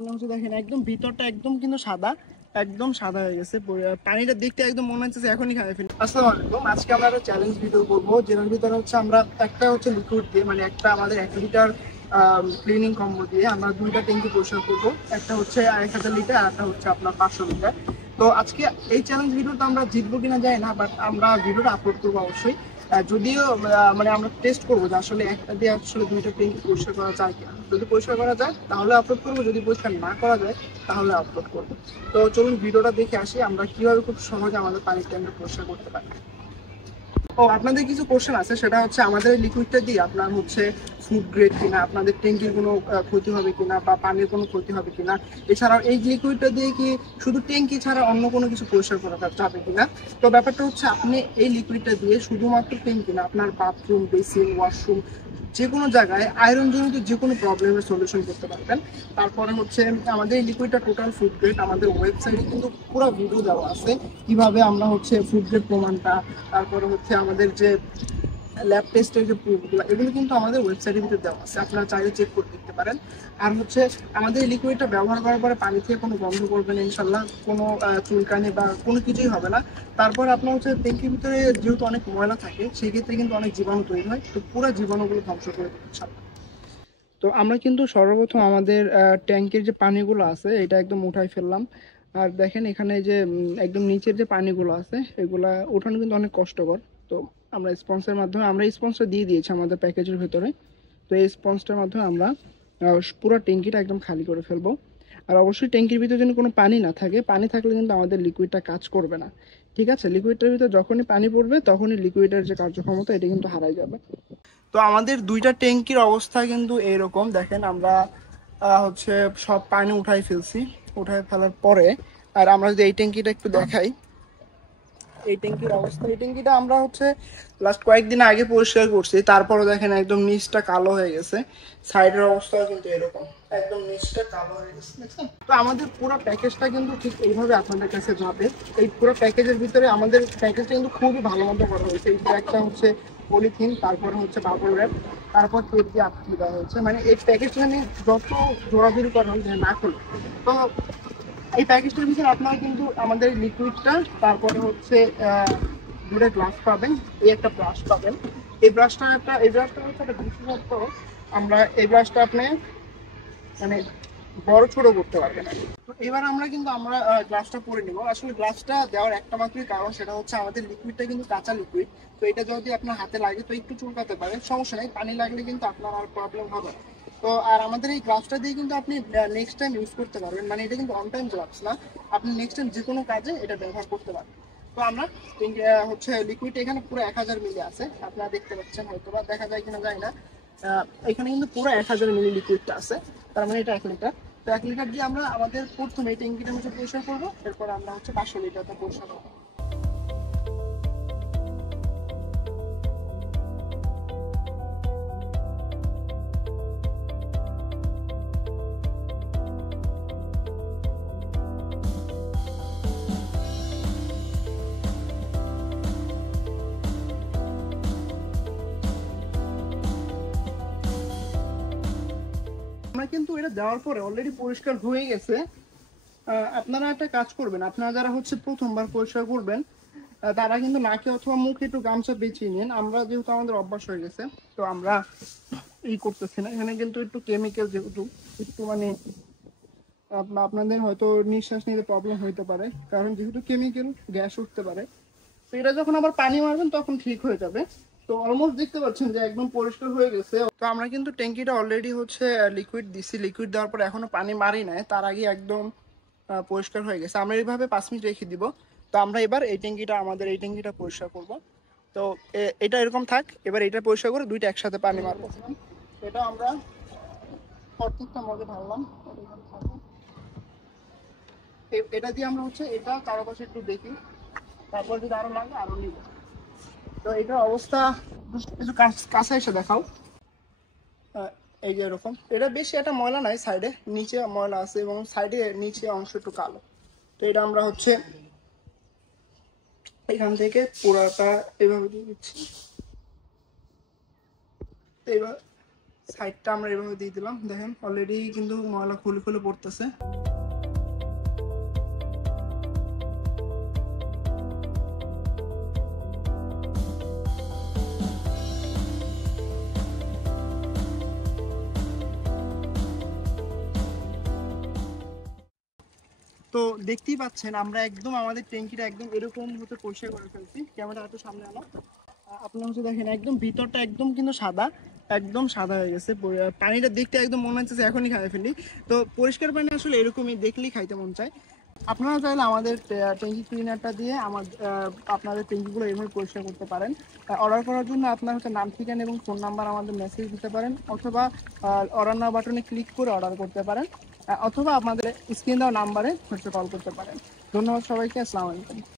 আপনি হচ্ছে দেখেন একদম ভিতরটা একদম কিন্তু সাদা, একদম সাদা হয়ে গেছে। পানিটা দেখতে একদম মনে হচ্ছে এখনই খাই ফেলি। আসসালামু আলাইকুম, আজকে আমরা একটা চ্যালেঞ্জ ভিডিও করবো, যেটার ভিতরে হচ্ছে আমরা একটা হচ্ছে লিকুইড দিয়ে, মানে একটা আমাদের 1 লিটার ক্লিনিং কম্বো দিয়ে আমরা 2টা ট্যাঙ্কি পরিষ্কার করবো। একটা হচ্ছে 1000 লিটার আর একটা হচ্ছে আপনার 500 লিটার। তো আজকে এই চ্যালেঞ্জ ভিডিওটা আমরা জিতবো কিনা যায় না, বাট আমরা ভিডিওটা আপলোড করবো অবশ্যই। যদিও মানে আমরা টেস্ট করবো যে আসলে একটা দিয়ে আসলে 2টা ট্যাঙ্কি পরিষ্কার করা যায় কিনা। যদি পরিষ্কার করা যায় তাহলে আপলোড করবো, যদি পরিষ্কার না করা যায় তাহলে আপলোড করবো। তো চলুন ভিডিওটা দেখে আসি আমরা কিভাবে খুব সহজে আমাদের পানির ট্যাঙ্কটা পরিষ্কার করতে পারি। ও আপনাদের কিছু কোশ্চেন আছে, সেটা হচ্ছে আমাদের লিকুইডটা দিয়ে আপনার হচ্ছে ফুড গ্রেড কিনা, আপনাদের ট্যাঙ্কির কোনো ক্ষতি হবে কিনা বা পানির কোনো ক্ষতি হবে কিনা, এছাড়াও এই লিকুইডটা দিয়ে কি শুধু ট্যাঙ্কি ছাড়া অন্য কোনো কিছু পরিষ্কার করা যাবে কিনা। তো ব্যাপারটা হচ্ছে আপনি এই লিকুইডটা দিয়ে শুধুমাত্র ট্যাঙ্কি না, আপনার বাথরুম, বেসিন, ওয়াশরুম, যে কোনো জায়গায় আয়রন জনিত যে কোনো প্রবলেমের সলিউশন করতে পারবেন। তারপরে হচ্ছে আমাদের এই লিকুইডটা টোটাল ফুড গ্রেড, আমাদের ওয়েবসাইটে কিন্তু পুরো ভিডিও দেওয়া আছে কিভাবে আমরা হচ্ছে ফুড গ্রেড প্রমাণটা, তারপরে হচ্ছে আমাদের যে ল্যাব টেস্টের যে প্রুফগুলো, এগুলো কিন্তু আমাদের ওয়েবসাইটের ভিতরে দেওয়া আছে, আপনারা চাইলে চেক করে দেখতে পারেন। আর হচ্ছে আমাদের এই লিকুইডটা ব্যবহার করার পরে পানি থেকে কোনো গন্ধ করবে না ইনশাল্লাহ, কোনো চুলকানি বা কোনো কিছুই হবে না। তারপর আপনার হচ্ছে ট্যাঙ্কির ভিতরে যেহেতু অনেক ময়লা থাকে, সেই ক্ষেত্রে কিন্তু অনেক জীবাণু তৈরি হয়, তো পুরো জীবাণুগুলো ধ্বংস করে দেবে ইনশাল্লাহ। তো আমরা কিন্তু সর্বপ্রথম আমাদের ট্যাঙ্কের যে পানিগুলো আছে এটা একদম উঠাই ফেললাম। আর দেখেন এখানে যে একদম নিচের যে পানিগুলো আছে এগুলা ওঠানো কিন্তু অনেক কষ্টকর। তো আমরা স্পঞ্জের মাধ্যমে, আমরা স্পঞ্জটা দিয়ে দিয়েছি আমাদের প্যাকেজের ভেতরে। তো এই স্পঞ্জটার মাধ্যমে আমরা পুরো ট্যাঙ্কিটা একদম খালি করে ফেলবো। আর অবশ্যই ট্যাঙ্কির ভিতরে যেন কোনো পানি না থাকে, পানি থাকলে কিন্তু আমাদের লিকুইডটা কাজ করবে না। ঠিক আছে, লিকুইডটার ভিতরে যখনই পানি পড়বে তখনই লিকুইডের যে কার্যক্ষমতা এটা কিন্তু হারাই যাবে। তো আমাদের 2টা ট্যাঙ্কির অবস্থা কিন্তু এইরকম দেখেন, আমরা হচ্ছে সব পানি উঠাই ফেলছি। উঠাই ফেলার পরে আর আমরা যদি এই ট্যাঙ্কিটা একটু দেখাই, এই ট্যাঙ্কির অবস্থা, এই ট্যাঙ্কিটা আমরা হচ্ছে লাস্ট কয়েকদিন আগে পরিষ্কার করছি, তারপরে দেখেন একদম নিচটা কালো হয়ে গেছে। সাইডের অবস্থাও কিন্তু এরকম, একদম নিচটা কালো হয়ে গেছে, দেখছেন? তো আমাদের পুরো প্যাকেজটা কিন্তু ঠিক এইভাবে আপনাদের কাছে যাবে। এই পুরো প্যাকেজের ভিতরে আমাদের প্যাকেজটা কিন্তু খুবই ভালো মতো করা হয়েছে। এই একটা হচ্ছে পলিথিন, তারপরে হচ্ছে বাবল র্যাপ, তারপর টেপ দিয়ে আটকে দেওয়া হয়েছে, মানে এই প্যাকেজটা নিয়ে যত জোরাজুরি করা হয়েছে না করলে। তো এই প্যাকেজটার ভিতরে আপনারা কিন্তু আমাদের লিকুইডটা, তারপরে হচ্ছে 2টা গ্লাস পাবেন, এই একটা ব্রাশ পাবেন। এই ব্রাশটা হচ্ছে একটা বিশেষত্ব, আমরা এই ব্রাশটা আপনি মানে বড় ছোট করতে পারবেন। তো এবার আমরা গ্লাসটা করে নিব। আসলে গ্লাসটা দেওয়ার একটা মাত্রই কারণ, সেটা হচ্ছে আমাদের লিকুইডটা কিন্তু কাঁচা লিকুইড। তো এটা যদি আপনার হাতে লাগে তো একটু চুলকাতে পারে, সমস্যা নেই, পানি লাগলে কিন্তু আপনার আর প্রবলেম হবে না। তো আর আমাদের এই গ্লাভসটা দিয়ে কিন্তু আপনি নেক্সট টাইম ইউজ করতে পারবেন, মানে এটা কিন্তু অন টাইম গ্লাভস না, আপনি নেক্সট টাইম যে কোনো কাজে এটা ব্যবহার করতে পারবেন। তো আমরা হচ্ছে লিকুইড এখানে পুরো 1000 মিলি আছে, আপনারা দেখতে পাচ্ছেন, হয়তো বা দেখা যায় কিনা যায় না। এখানে কিন্তু পুরো 1000 মিলি লিকুইডটা আছে, তার মানে এটা 1 লিটার। তো 1 লিটার দিয়ে আমরা আমাদের প্রথমে এই ট্যাঙ্কিটা হচ্ছে পরিষ্কার করবো, এরপর আমরা হচ্ছে 500 লিটারটা পরিষ্কার করবো। আমরা কিন্তু এটা দেওয়ার পরে অলরেডি পরিষ্কার হয়ে গেছে। আপনারা একটা কাজ করবেন, আপনারা যারা হচ্ছে প্রথমবার পরিষ্কার করবেন তারা কিন্তু নাকে অথবা মুখে একটু গামছা পেঁচিয়ে নিন। আমরা যেহেতু আমাদের অভ্যাস হয়ে গেছে, তো আমরা করতেছি না। এখানে কিন্তু একটু কেমিক্যাল, যেহেতু একটু মানে আপনাদের হয়তো নিঃশ্বাস নিতে প্রবলেম হইতে পারে, কারণ যেহেতু কেমিক্যাল গ্যাস উঠতে পারে। তো এটা যখন আবার পানি মারবেন তখন ঠিক হয়ে যাবে। তো অলমোস্ট দেখতে পাচ্ছেন যে একদম পরিষ্কার হয়ে গেছে। তো আমরা কিন্তু ট্যাঙ্কিটা অলরেডি হচ্ছে লিকুইড দিছি, লিকুইড দেওয়ার পর এখনো পানি মারি নাই, তার আগে একদম পরিষ্কার হয়ে গেছে। আমরা এইভাবে 5 মিনিট রেখে দিব। তো আমরা এবার আমাদের এই ট্যাঙ্কিটা পরিষ্কার করব। তো এটা এরকম থাক, এবার এটা পরিষ্কার করে 2টা একসাথে পানি মারবো। এটা আমরা প্রত্যেকটা মগে ঢাললাম, এটা দিয়ে আমরা হচ্ছে এটা চারপাশে একটু দেখি, তারপর যদি আরো লাগে আরো নিব। তো এটার অবস্থা কিছু কাছে এসে দেখাও। এই যে এরকম, এটা বেশি একটা ময়লা নাই, সাইডে নিচে ময়লা আছে এবং সাইডে নিচে অংশ একটু কালো। তো এটা আমরা হচ্ছে এখান থেকে পুরাটা এভাবে দিয়ে দিচ্ছি। এবার সাইডটা আমরা এভাবে দিয়ে দিলাম। দেখেন অলরেডি কিন্তু ময়লা খুলে খুলে পড়তেছে। তো দেখতেই পাচ্ছেন আমরা একদম আমাদের ট্যাঙ্কিটা একদম এরকম হতে পরিষ্কার করে ফেলছি। ক্যামেরা একটু সামনে আনো। আপনারা হচ্ছে দেখেন একদম ভিতরটা একদম কিন্তু সাদা, একদম সাদা হয়ে গেছে। পানিটা দেখতে একদম মনে হচ্ছে এখনই খাই ফেলি। তো পরিষ্কার পানি আসলে এরকমই, দেখলেই খাইতে মন চায়। আপনারা চাইলে আমাদের ট্যাঙ্কি ক্লিনারটা দিয়ে আপনাদের ট্যাঙ্কিগুলো এভাবে পরিষ্কার করতে পারেন। অর্ডার করার জন্য আপনার হচ্ছে নাম, ঠিকানা এবং ফোন নাম্বার আমাদের মেসেজ দিতে পারেন, অথবা অর্ডার নাও বাটনে ক্লিক করে অর্ডার করতে পারেন, অথবা আপনাদের স্ক্রিন দেওয়া নাম্বারে হচ্ছে কল করতে পারেন। ধন্যবাদ সবাইকে। আসসালামু আলাইকুম।